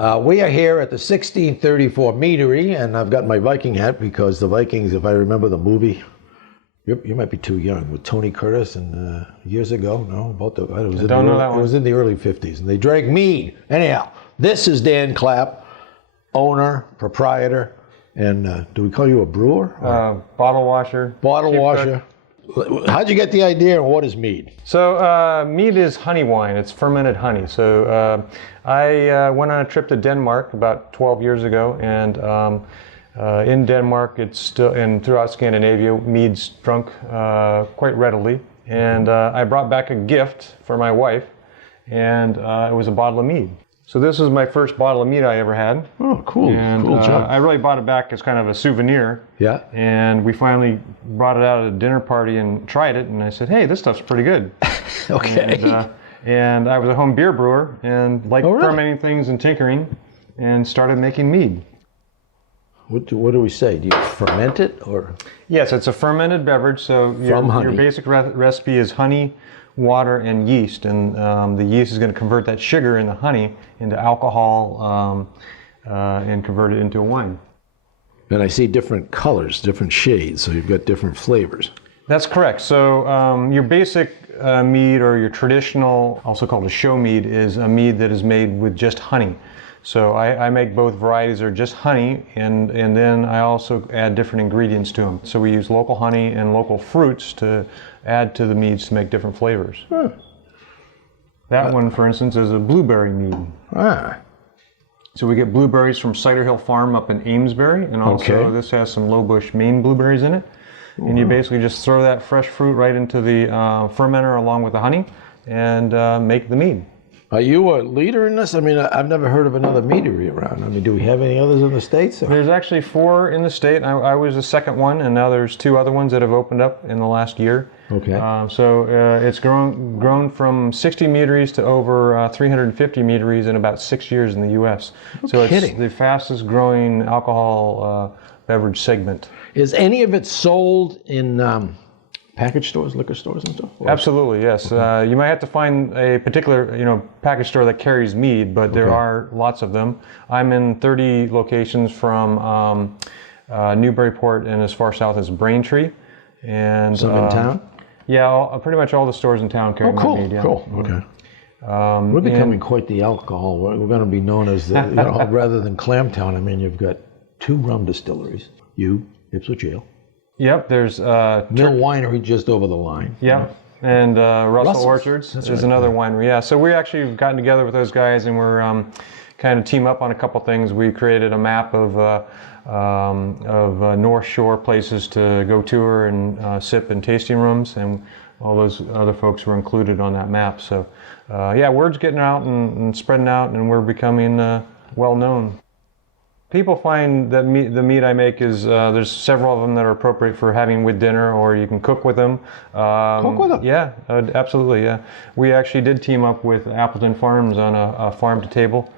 We are here at the 1634 Meadery, and I've got my Viking hat because the Vikings, if I remember the movie, you might be too young, with Tony Curtis and years ago, no? It was in the early 50s, and they drank mead. Anyhow, this is Dan Clapp, owner, proprietor, and do we call you a brewer? Bottle washer. Bottle washer. How'd you get the idea, and what is mead? So mead is honey wine. It's fermented honey. So I went on a trip to Denmark about 12 years ago, and in Denmark, it's still, and throughout Scandinavia, mead's drunk quite readily. And I brought back a gift for my wife, and it was a bottle of mead. So this was my first bottle of mead I ever had. Oh, cool. And cool job. I really bought it back as kind of a souvenir. Yeah. And we finally brought it out at a dinner party and tried it, and I said, hey, this stuff's pretty good. Okay. And I was a home beer brewer and liked fermenting things and tinkering, and started making mead. What do we say? Do you ferment it, or? Yes, it's a fermented beverage. So your basic recipe is honey, water, and yeast, and the yeast is going to convert that sugar in the honey into alcohol and convert it into a wine. And I see different colors, different shades, so you've got different flavors. That's correct. So your basic mead, or your traditional, also called a show mead, is a mead that is made with just honey. So I make both varieties are just honey, and then I also add different ingredients to them. So we use local honey and local fruits to add to the meads to make different flavors. Huh. That one, for instance, is a blueberry mead. Ah. So we get blueberries from Cider Hill Farm up in Amesbury, and also this has some low bush Maine blueberries in it. And you basically just throw that fresh fruit right into the fermenter along with the honey and make the mead. Are you a leader in this? I mean, I've never heard of another meadery around. I mean, do we have any others in the States? Or? There's actually 4 in the state. I was the second one, and now there's 2 other ones that have opened up in the last year. Okay. It's grown from 60 meaderies to over 350 meaderies in about 6 years in the U.S. It's the fastest growing alcohol beverage segment. Is any of it sold in package stores, liquor stores and stuff? Or? Absolutely, yes. Okay. You might have to find a particular, package store that carries mead, but there are lots of them. I'm in 30 locations from Newburyport and as far south as Braintree. And some in town? Yeah, pretty much all the stores in town carry mead. Yeah. Cool. Okay. We're becoming quite the alcohol. We're going to be known as, rather than Clamtown. I mean, you've got 2 rum distilleries. Ipswich Ale. Yep, there's Mill Winery just over the line. Yep, and Russell Orchards is another winery. Yeah, so we actually have gotten together with those guys, and we're kind of team up on a couple things. We created a map of North Shore places to go tour and sip in tasting rooms, and all those other folks were included on that map. So, word's getting out and spreading out, and we're becoming well known. People find that the mead I make is, there's several of them that are appropriate for having with dinner, or you can cook with them. Cook with them? Yeah, absolutely, yeah. We actually did team up with Appleton Farms on a farm-to-table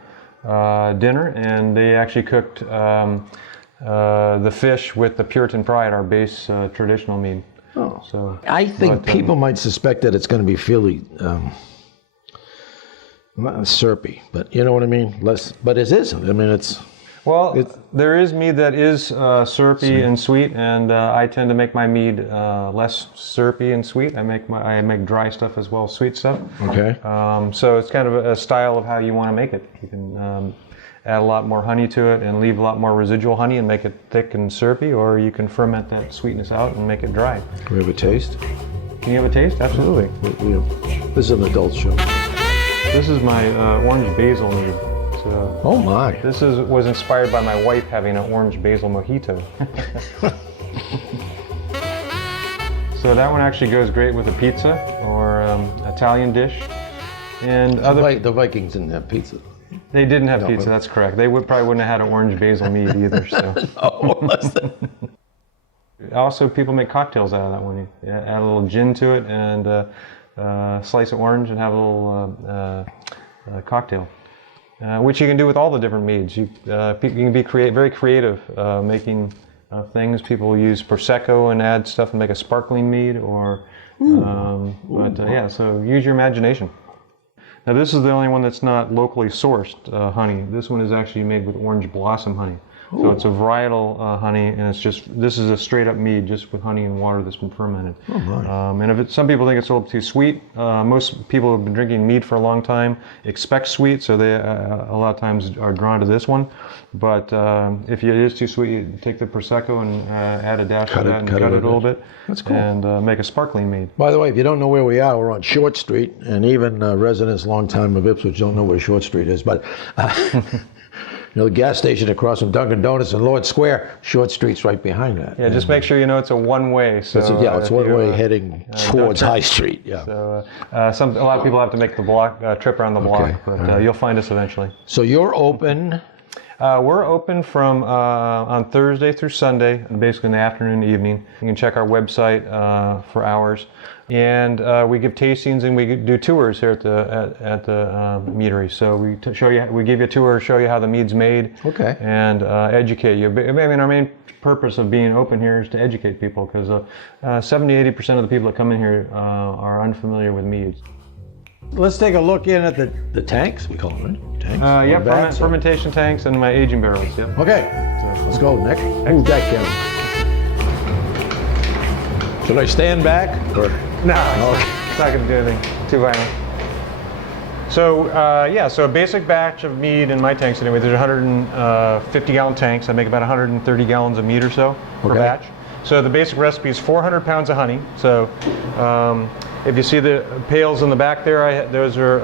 dinner, and they actually cooked the fish with the Puritan Pride, our base traditional mead. Oh. So, I think people might suspect that it's going to be fairly not syrupy, but you know what I mean? But it isn't. I mean, there is mead that is syrupy and sweet, and I tend to make my mead less syrupy and sweet. I make dry stuff as well as sweet stuff. Okay. So it's kind of a style of how you want to make it. You can add a lot more honey to it and leave a lot more residual honey and make it thick and syrupy, or you can ferment that sweetness out and make it dry. Can we have a taste? Can you have a taste? Absolutely. This is an adult show. This is my orange basil mead. So oh my! This was inspired by my wife having an orange basil mojito. So that one actually goes great with a pizza or Italian dish. And the Vikings didn't have pizza. They didn't have pizza. That's correct. They probably wouldn't have had an orange basil mead either. So. Also, people make cocktails out of that one. You add a little gin to it and slice of orange and have a little cocktail. Which you can do with all the different meads. You can be very creative making things. People use Prosecco and add stuff and make a sparkling mead, or so use your imagination. Now this is the only one that's not locally sourced honey. This one is actually made with orange blossom honey. So it's a varietal honey, and this is a straight up mead just with honey and water that's been fermented. Oh, my. And some people think it's a little too sweet. Most people who have been drinking mead for a long time expect sweet, so they a lot of times are drawn to this one. But if it is too sweet, you take the Prosecco and add a dash of that and cut it a little bit. That's cool. And make a sparkling mead. By the way, if you don't know where we are, we're on Short Street, and even residents long time of Ipswich don't know where Short Street is, but the gas station across from Dunkin' Donuts and Lord Square, Short Street's right behind that. Yeah, just make sure you know it's a one-way. So it's one-way heading towards High Street. Yeah. So a lot of people have to make the trip around the block, but you'll find us eventually. So you're open. We're open from on Thursday through Sunday, basically in the afternoon and evening. You can check our website for hours, and we give tastings and we do tours here at the Meadery. So we give you a tour, show you how the mead's made, and educate you. I mean, our main purpose of being open here is to educate people, because 70-80% of the people that come in here are unfamiliar with meads. Let's take a look in at the tanks, we call them, right? Tanks? Fermentation tanks and my aging barrels, yep. Okay, so let's go, Nick. Move that camera. Should I stand back? Or? No, it's not going to do anything too violent. So, so a basic batch of mead in my tanks anyway, there's 150-gallon tanks. I make about 130 gallons of mead or so per batch. So the basic recipe is 400 pounds of honey. So if you see the pails in the back there, those are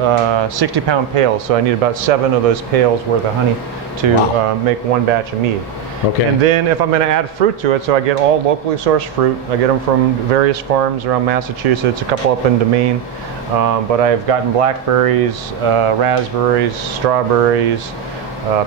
60-pound pails. So I need about 7 of those pails worth of honey to make one batch of mead. Okay. And then if I'm going to add fruit to it, so I get all locally sourced fruit. I get them from various farms around Massachusetts, a couple up in Maine. But I've gotten blackberries, raspberries, strawberries,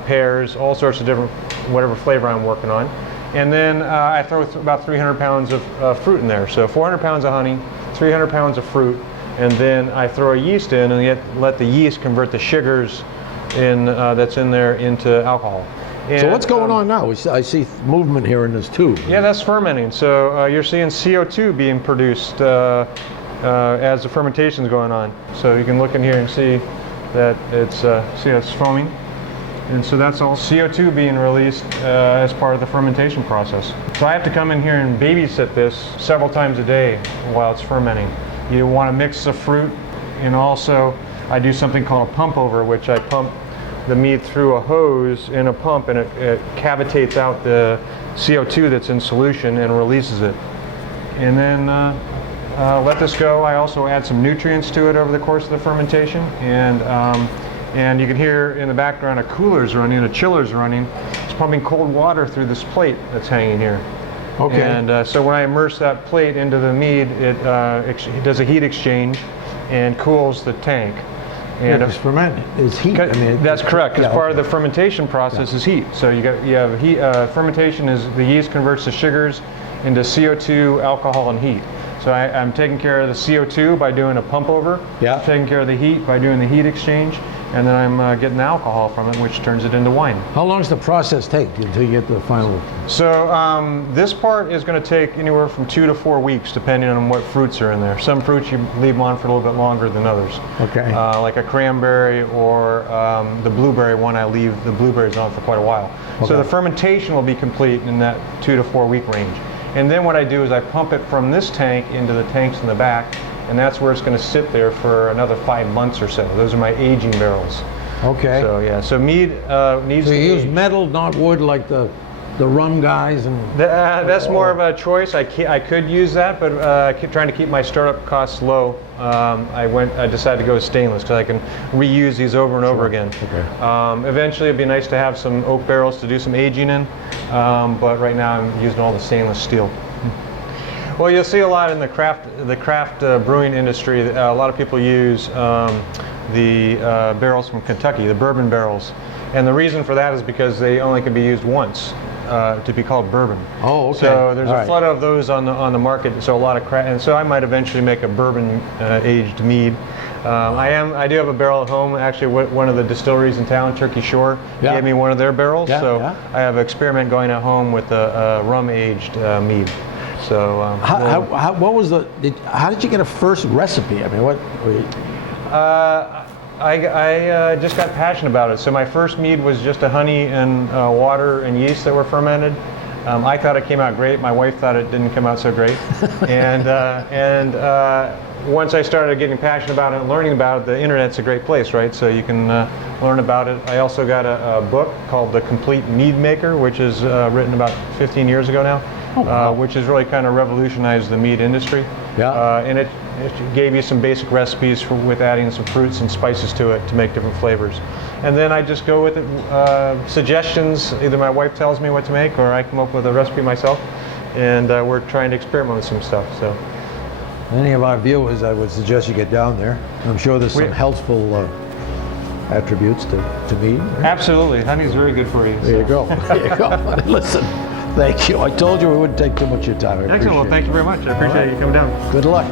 pears, all sorts of different, whatever flavor I'm working on. And then I throw about 300 pounds of fruit in there. So 400 pounds of honey, 300 pounds of fruit, and then I throw a yeast in and let the yeast convert the sugars that's in there into alcohol. And, so what's going on now? I see movement here in this tube. Yeah, that's fermenting. So you're seeing CO2 being produced as the fermentation is going on. So you can look in here and see that it's foaming. And so that's all CO2 being released as part of the fermentation process. So I have to come in here and babysit this several times a day while it's fermenting. You want to mix the fruit, and also I do something called a pump over, which I pump the mead through a hose in a pump, and it cavitates out the CO2 that's in solution and releases it. And then let this go. I also add some nutrients to it over the course of the fermentation, and you can hear in the background a cooler's running, a chiller's running. It's pumping cold water through this plate that's hanging here. Okay. And so when I immerse that plate into the mead, it does a heat exchange and cools the tank. And it's fermented. It's heat. I mean, that's correct, because part of the fermentation process is heat. So you have heat. Fermentation is the yeast converts the sugars into CO2, alcohol, and heat. So I'm taking care of the CO2 by doing a pump over. Yeah. I'm taking care of the heat by doing the heat exchange, and then I'm getting the alcohol from it, which turns it into wine. How long does the process take until you get the final? So this part is going to take anywhere from 2 to 4 weeks, depending on what fruits are in there. Some fruits you leave them on for a little bit longer than others. Okay. Like a cranberry or the blueberry one, I leave the blueberries on for quite a while. Okay. So the fermentation will be complete in that 2 to 4 week range. And then what I do is I pump it from this tank into the tanks in the back, and that's where it's going to sit there for another 5 months or so. Those are my aging barrels. Okay. So yeah, so mead needs to use age. metal, not wood, like the rum guys and. That's more of a choice. I could use that, but trying to keep my startup costs low, I decided to go with stainless because I can reuse these over and over again. Okay. Eventually, it'd be nice to have some oak barrels to do some aging in, but right now I'm using all the stainless steel. Well, you'll see a lot in the craft brewing industry. A lot of people use the barrels from Kentucky, the bourbon barrels, and the reason for that is because they only can be used once to be called bourbon. Oh, okay. So there's a flood of those on the market. So a lot of craft, and so I might eventually make a bourbon aged mead. I do have a barrel at home. Actually, one of the distilleries in town, Turkey Shore, gave me one of their barrels. I have an experiment going at home with a rum aged mead. So how did you get a first recipe? I mean, what? I just got passionate about it. So my first mead was just a honey and water and yeast that were fermented. I thought it came out great. My wife thought it didn't come out so great. and once I started getting passionate about it and learning about it, the internet's a great place, right? So you can learn about it. I also got a book called The Complete Mead Maker, which is written about 15 years ago now, which has really kind of revolutionized the mead industry. Yeah. And it gave you some basic recipes with adding some fruits and spices to it to make different flavors. And then I just go with it, suggestions. Either my wife tells me what to make or I come up with a recipe myself. And we're trying to experiment with some stuff. So, Any of our viewers, I would suggest you get down there. I'm sure there's some healthful attributes to mead. Absolutely. Honey's very good for you. There you go. There you go. Listen, thank you. I told you we wouldn't take too much of your time. Excellent. Well, thank you very much. I appreciate you coming down. Good luck.